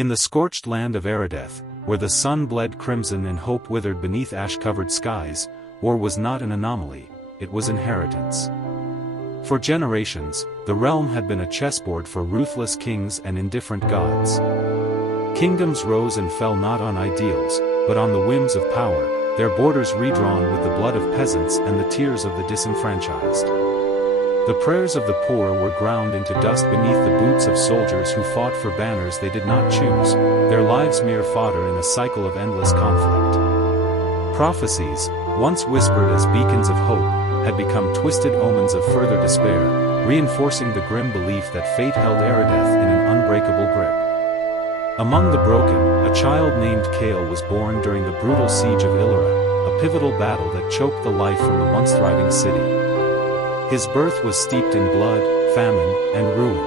In the scorched land of Erideth, where the sun bled crimson and hope withered beneath ash-covered skies, war was not an anomaly, it was inheritance. For generations, the realm had been a chessboard for ruthless kings and indifferent gods. Kingdoms rose and fell not on ideals, but on the whims of power, their borders redrawn with the blood of peasants and the tears of the disenfranchised. The prayers of the poor were ground into dust beneath the boots of soldiers who fought for banners they did not choose, their lives mere fodder in a cycle of endless conflict. Prophecies, once whispered as beacons of hope, had become twisted omens of further despair, reinforcing the grim belief that fate held Erideth in an unbreakable grip. Among the broken, a child named Chaol was born during the brutal siege of Illyrra, a pivotal battle that choked the life from the once thriving city. His birth was steeped in blood, famine, and ruin.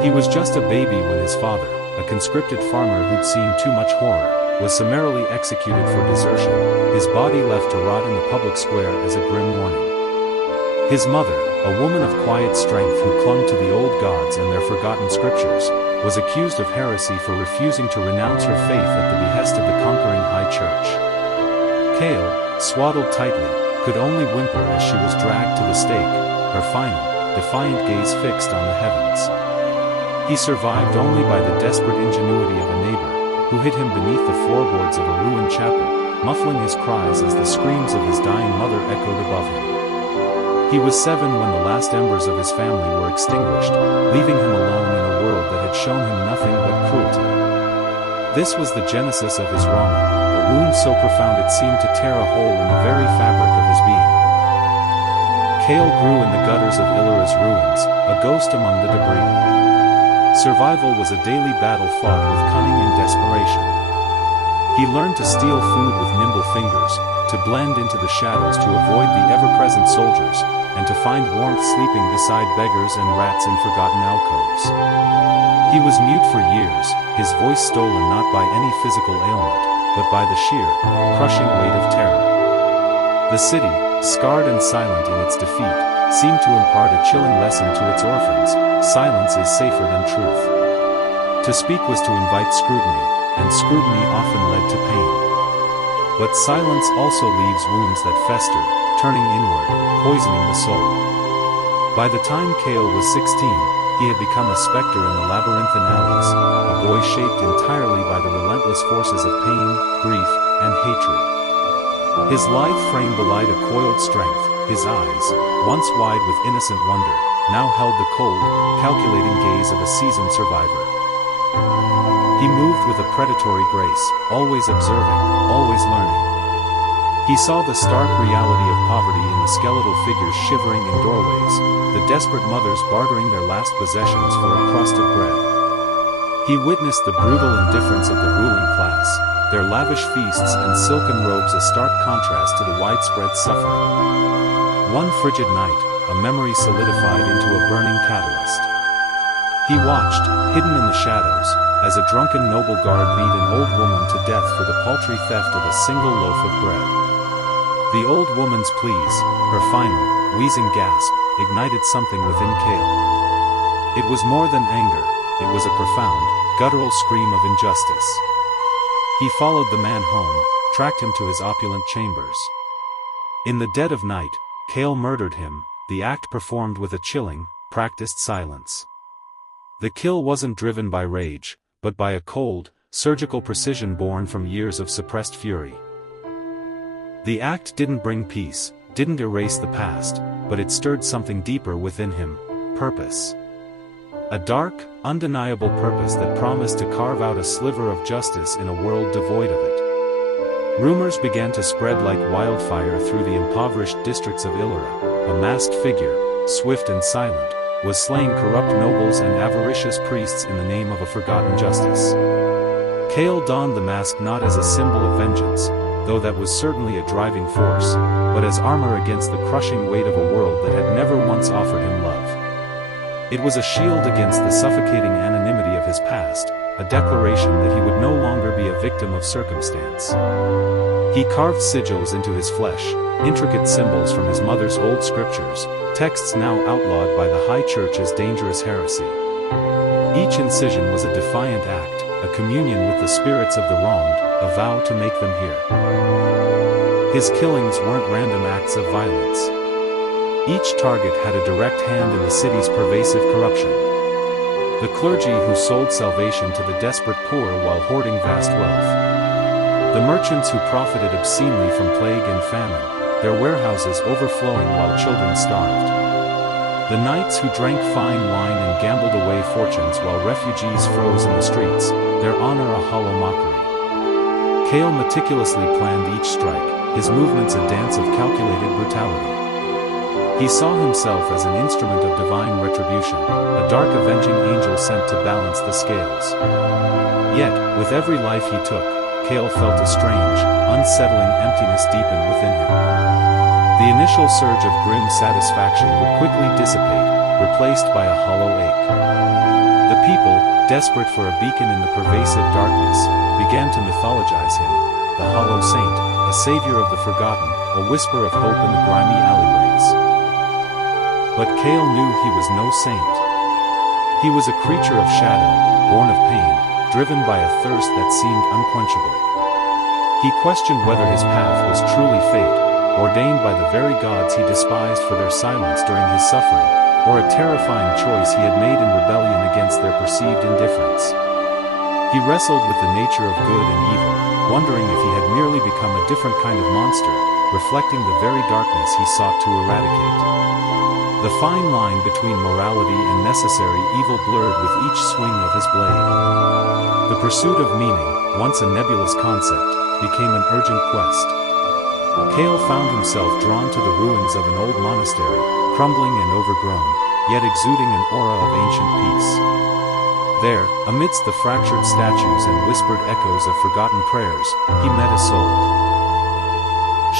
He was just a baby when his father, a conscripted farmer who'd seen too much horror, was summarily executed for desertion, his body left to rot in the public square as a grim warning. His mother, a woman of quiet strength who clung to the old gods and their forgotten scriptures, was accused of heresy for refusing to renounce her faith at the behest of the conquering high church. Chaol, swaddled tightly, could only whimper as she was dragged to the stake, her final, defiant gaze fixed on the heavens. He survived only by the desperate ingenuity of a neighbor, who hid him beneath the floorboards of a ruined chapel, muffling his cries as the screams of his dying mother echoed above him. He was 7 when the last embers of his family were extinguished, leaving him alone in a world that had shown him nothing but cruelty. This was the genesis of his wrong, a wound so profound it seemed to tear a hole in the very fabric of his being. Chaol grew in the gutters of Illyrra's ruins, a ghost among the debris. Survival was a daily battle fought with cunning and desperation. He learned to steal food with nimble fingers, to blend into the shadows to avoid the ever-present soldiers, and to find warmth sleeping beside beggars and rats in forgotten alcoves. He was mute for years, his voice stolen not by any physical ailment, but by the sheer, crushing weight of terror. The city, scarred and silent in its defeat, seemed to impart a chilling lesson to its orphans: silence is safer than truth. To speak was to invite scrutiny, and scrutiny often led to pain. But silence also leaves wounds that fester, turning inward, poisoning the soul. By the time Chaol was 16, he had become a specter in the labyrinthine alleys, a boy shaped entirely by the relentless forces of pain, grief, and hatred. His lithe frame belied a coiled strength, his eyes, once wide with innocent wonder, now held the cold, calculating gaze of a seasoned survivor. He moved with a predatory grace, always observing, always learning. He saw the stark reality of poverty in the skeletal figures shivering in doorways, the desperate mothers bartering their last possessions for a crust of bread. He witnessed the brutal indifference of the ruling class, their lavish feasts and silken robes a stark contrast to the widespread suffering. One frigid night, a memory solidified into a burning catalyst. He watched, hidden in the shadows, as a drunken noble guard beat an old woman to death for the paltry theft of a single loaf of bread. The old woman's pleas, her final, wheezing gasp, ignited something within Chaol. It was more than anger, it was a profound, guttural scream of injustice. He followed the man home, tracked him to his opulent chambers. In the dead of night, Chaol murdered him, the act performed with a chilling, practiced silence. The kill wasn't driven by rage, but by a cold, surgical precision born from years of suppressed fury. The act didn't bring peace, didn't erase the past, but it stirred something deeper within him: purpose. A dark, undeniable purpose that promised to carve out a sliver of justice in a world devoid of it. Rumors began to spread like wildfire through the impoverished districts of Illyrra. A masked figure, swift and silent, was slaying corrupt nobles and avaricious priests in the name of a forgotten justice. Chaol donned the mask not as a symbol of vengeance, though that was certainly a driving force, but as armor against the crushing weight of a world that had never once offered him love. It was a shield against the suffocating anonymity of his past, a declaration that he would no longer be a victim of circumstance. He carved sigils into his flesh, intricate symbols from his mother's old scriptures, texts now outlawed by the high church as dangerous heresy. Each incision was a defiant act, a communion with the spirits of the wronged, a vow to make them hear. His killings weren't random acts of violence. Each target had a direct hand in the city's pervasive corruption. The clergy who sold salvation to the desperate poor while hoarding vast wealth. The merchants who profited obscenely from plague and famine, their warehouses overflowing while children starved. The knights who drank fine wine and gambled away fortunes while refugees froze in the streets, their honor a hollow mockery. Cale meticulously planned each strike, his movements a dance of calculated brutality. He saw himself as an instrument of divine retribution, a dark avenging angel sent to balance the scales. Yet, with every life he took, Cale felt a strange, unsettling emptiness deepen within him. The initial surge of grim satisfaction would quickly dissipate, replaced by a hollow ache. The people, desperate for a beacon in the pervasive darkness, began to mythologize him, the hollow saint, a savior of the forgotten, a whisper of hope in the grimy alleyways. But Cale knew he was no saint. He was a creature of shadow, born of pain, driven by a thirst that seemed unquenchable. He questioned whether his path was truly fate, ordained by the very gods he despised for their silence during his suffering, or a terrifying choice he had made in rebellion against their perceived indifference. He wrestled with the nature of good and evil, wondering if he had merely become a different kind of monster, reflecting the very darkness he sought to eradicate. The fine line between morality and necessary evil blurred with each swing of his blade. The pursuit of meaning, once a nebulous concept, became an urgent quest. Cale found himself drawn to the ruins of an old monastery, crumbling and overgrown, yet exuding an aura of ancient peace. There, amidst the fractured statues and whispered echoes of forgotten prayers, he met Isolde.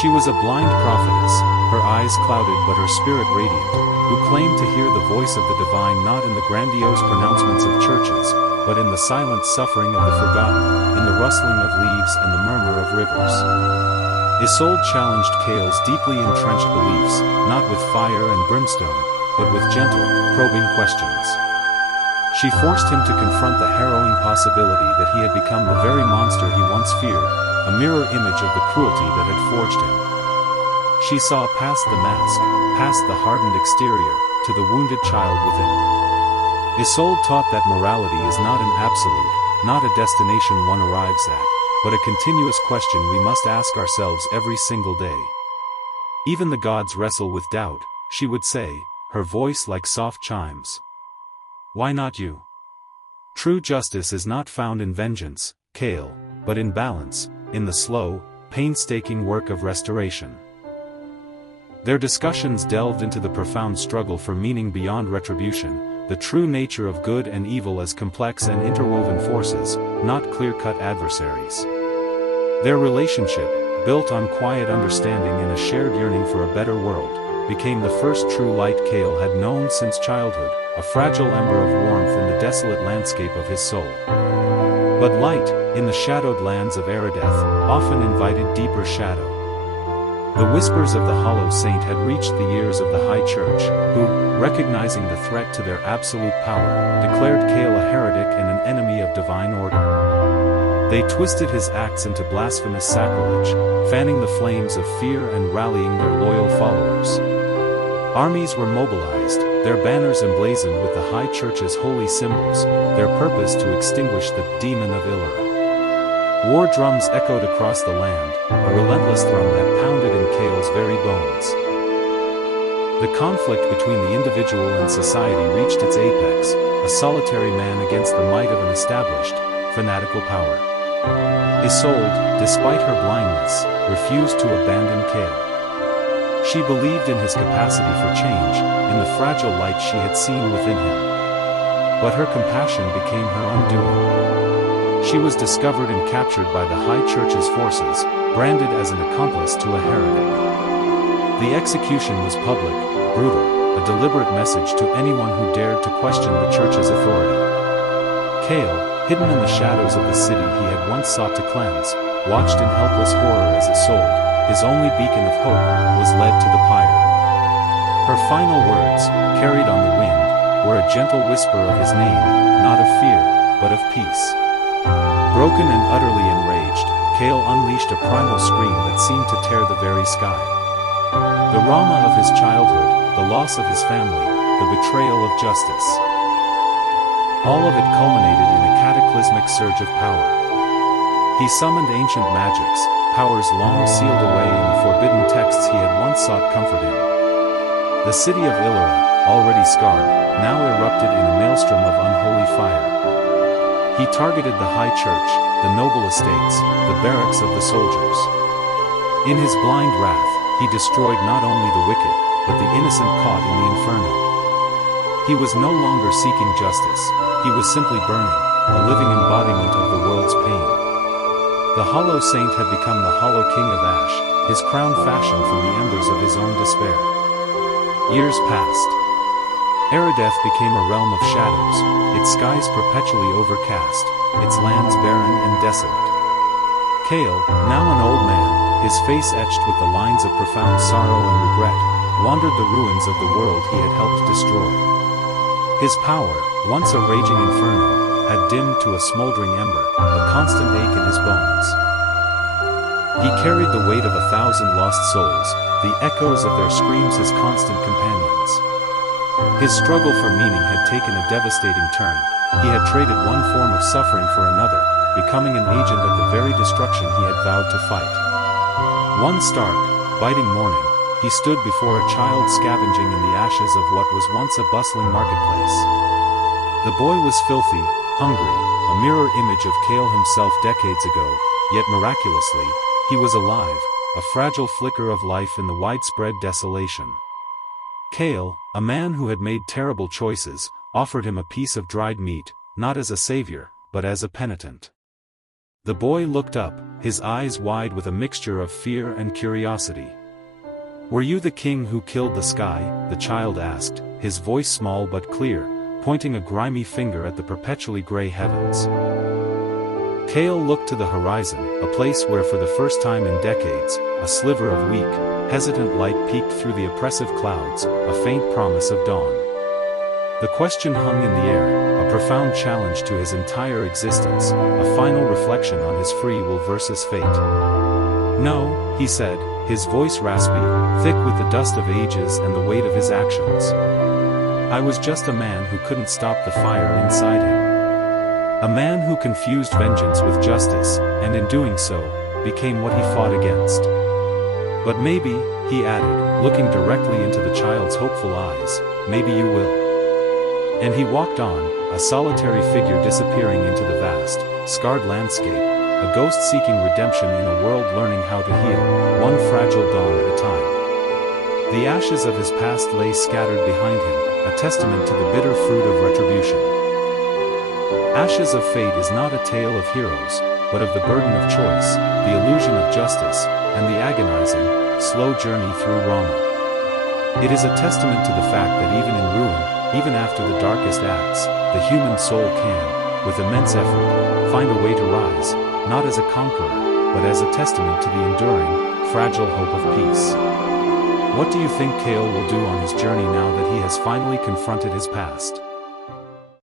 She was a blind prophetess, her eyes clouded but her spirit radiant, who claimed to hear the voice of the divine not in the grandiose pronouncements of churches, but in the silent suffering of the forgotten, in the rustling of leaves and the murmur of rivers. Isolde challenged Cale's deeply entrenched beliefs, not with fire and brimstone, but with gentle, probing questions. She forced him to confront the harrowing possibility that he had become the very monster he once feared, a mirror image of the cruelty that had forged him. She saw past the mask, past the hardened exterior, to the wounded child within. Isolde taught that morality is not an absolute, not a destination one arrives at, but a continuous question we must ask ourselves every single day. Even the gods wrestle with doubt, she would say, her voice like soft chimes. Why not you? True justice is not found in vengeance, Cale, but in balance, in the slow, painstaking work of restoration. Their discussions delved into the profound struggle for meaning beyond retribution, the true nature of good and evil as complex and interwoven forces, not clear-cut adversaries. Their relationship, built on quiet understanding and a shared yearning for a better world, became the first true light Cale had known since childhood, a fragile ember of warmth in the desolate landscape of his soul. But light, in the shadowed lands of Arideth, often invited deeper shadow. The whispers of the hollow saint had reached the ears of the High Church, who, recognizing the threat to their absolute power, declared Cale a heretic and an enemy of divine order. They twisted his acts into blasphemous sacrilege, fanning the flames of fear and rallying their loyal followers. Armies were mobilized, their banners emblazoned with the High Church's holy symbols, their purpose to extinguish the demon of Illyria. War drums echoed across the land, a relentless drum that pounded in Cale's very bones. The conflict between the individual and society reached its apex, a solitary man against the might of an established, fanatical power. Isolde, despite her blindness, refused to abandon Cale. She believed in his capacity for change, in the fragile light she had seen within him. But her compassion became her undoing. She was discovered and captured by the High Church's forces, branded as an accomplice to a heretic. The execution was public, brutal, a deliberate message to anyone who dared to question the Church's authority. Cale, hidden in the shadows of the city he had once sought to cleanse, watched in helpless horror as Isolde, his only beacon of hope, was led to the pyre. Her final words, carried on the wind, were a gentle whisper of his name, not of fear, but of peace. Broken and utterly enraged, Kale unleashed a primal scream that seemed to tear the very sky. The Rama of his childhood, the loss of his family, the betrayal of justice. All of it culminated in a cataclysmic surge of power. He summoned ancient magics, powers long sealed away in the forbidden texts he had once sought comfort in. The city of Illira, already scarred, now erupted in a maelstrom of unholy fire. He targeted the high church, the noble estates, the barracks of the soldiers. In his blind wrath, he destroyed not only the wicked, but the innocent caught in the inferno. He was no longer seeking justice, he was simply burning, a living embodiment of the world's pain. The Hollow Saint had become the Hollow King of Ash, his crown fashioned from the embers of his own despair. Years passed. Aradeth became a realm of shadows, its skies perpetually overcast, its lands barren and desolate. Kale, now an old man, his face etched with the lines of profound sorrow and regret, wandered the ruins of the world he had helped destroy. His power, once a raging inferno, had dimmed to a smoldering ember, a constant ache in his bones. He carried the weight of 1,000 lost souls, the echoes of their screams his constant companions. His struggle for meaning had taken a devastating turn. He had traded one form of suffering for another, becoming an agent of the very destruction he had vowed to fight. One stark, biting morning, he stood before a child scavenging in the ashes of what was once a bustling marketplace. The boy was filthy, hungry, a mirror image of Kale himself decades ago, yet miraculously, he was alive, a fragile flicker of life in the widespread desolation. Kale, a man who had made terrible choices, offered him a piece of dried meat, not as a savior, but as a penitent. The boy looked up, his eyes wide with a mixture of fear and curiosity. "Were you the king who killed the sky?" the child asked, his voice small but clear, pointing a grimy finger at the perpetually gray heavens. Kale looked to the horizon, a place where for the first time in decades, a sliver of weak, hesitant light peeked through the oppressive clouds, a faint promise of dawn. The question hung in the air, a profound challenge to his entire existence, a final reflection on his free will versus fate. "No," he said, his voice raspy, thick with the dust of ages and the weight of his actions. "I was just a man who couldn't stop the fire inside him. A man who confused vengeance with justice, and in doing so, became what he fought against. But maybe," he added, looking directly into the child's hopeful eyes, "maybe you will." And he walked on, a solitary figure disappearing into the vast, scarred landscape, a ghost seeking redemption in a world learning how to heal, one fragile dawn at a time. The ashes of his past lay scattered behind him, a testament to the bitter fruit of retribution. Ashes of Fate is not a tale of heroes, but of the burden of choice, the illusion of justice, and the agonizing, slow journey through Rama. It is a testament to the fact that even in ruin, even after the darkest acts, the human soul can, with immense effort, find a way to rise, not as a conqueror, but as a testament to the enduring, fragile hope of peace. What do you think Kale will do on his journey now that he has finally confronted his past?